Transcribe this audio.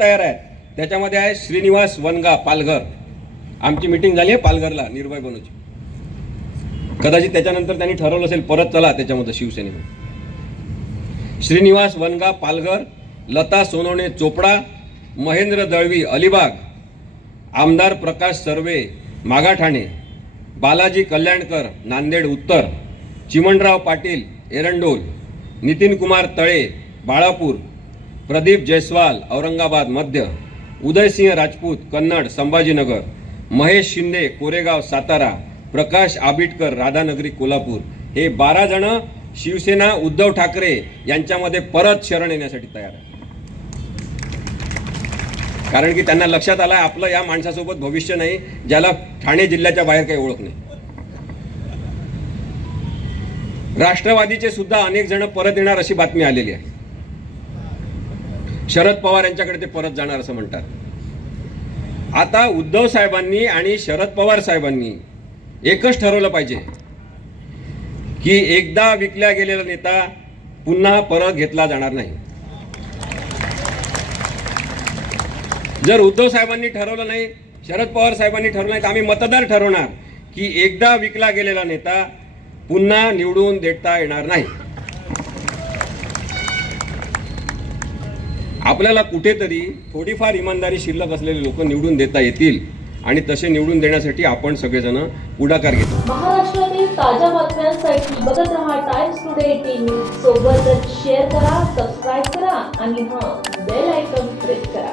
तयार आहेत. त्याच्यामध्ये आहे श्रीनिवास वनगा पालघर. आमची मिटिंग झाली आहे पालघरला निर्भय बनूची. कदाचित त्याच्यानंतर त्यांनी ठरवलं असेल परत चला त्याच्यामध्ये शिवसेनेमध्ये. श्रीनिवास वनगा पालघर लता सोनवणे चोपडा महेंद्र दळवी अलिबाग आमदार प्रकाश सर्वे मागाठाणे बालाजी कल्याणकर नांदेड उत्तर चिमणराव पाटील एरंडोल नितीन कुमार तळे बाळापूर प्रदीप जयस्वाल औरंगाबाद मध्य उदयसिंह राजपूत कन्नड संभाजीनगर महेश शिंदे कोरेगाव सातारा प्रकाश आबिटकर राधानगरी कोल्हापूर. हे बारा जण शिवसेना उद्धव ठाकरे यांच्यामध्ये परत शरण येण्यासाठी तयार आहे कारण की त्यांना लक्षात आलं आपलं या माणसासोबत भविष्य नाही ज्याला ठाणे जिल्ह्याच्या बाहेर काही ओळख नाही. राष्ट्रवादीचे सुद्धा अनेक जण परत येणार अशी बातमी आलेली आहे. शरद पवार यांच्याकडे ते परत जाणार असं म्हणतात. आता उद्धव साहेबांनी आणि शरद पवार साहेबांनी एकच ठरवलं पाहिजे. की एकदा विकल्या गेलेला नेता पुन्हा परत घेतला जाणार नाही. जर उद्धव साहेबांनी ठरवलं नाही शरद पवार साहेबांनी ठरवलं नाही तर आम्ही मतदार ठरवणार की एकदा विकला गेलेला नेता पुन्हा निवडून देता येणार नाही. आपल्याला कुठेतरी थोडीफार इमानदारी शिल्लक असलेले लोक निवडून देता येतील आणि तसे निवडून देण्यासाठी आपण सगळेजण पुढाकार घेतो. महाराष्ट्रातील ताज्या बातम्यांसाठी बघत रहा टाइम्स टुडे टीव्ही सोबतच शेअर करा सबस्क्राईब करा आणि हां बेल आयकॉन प्रेस करा.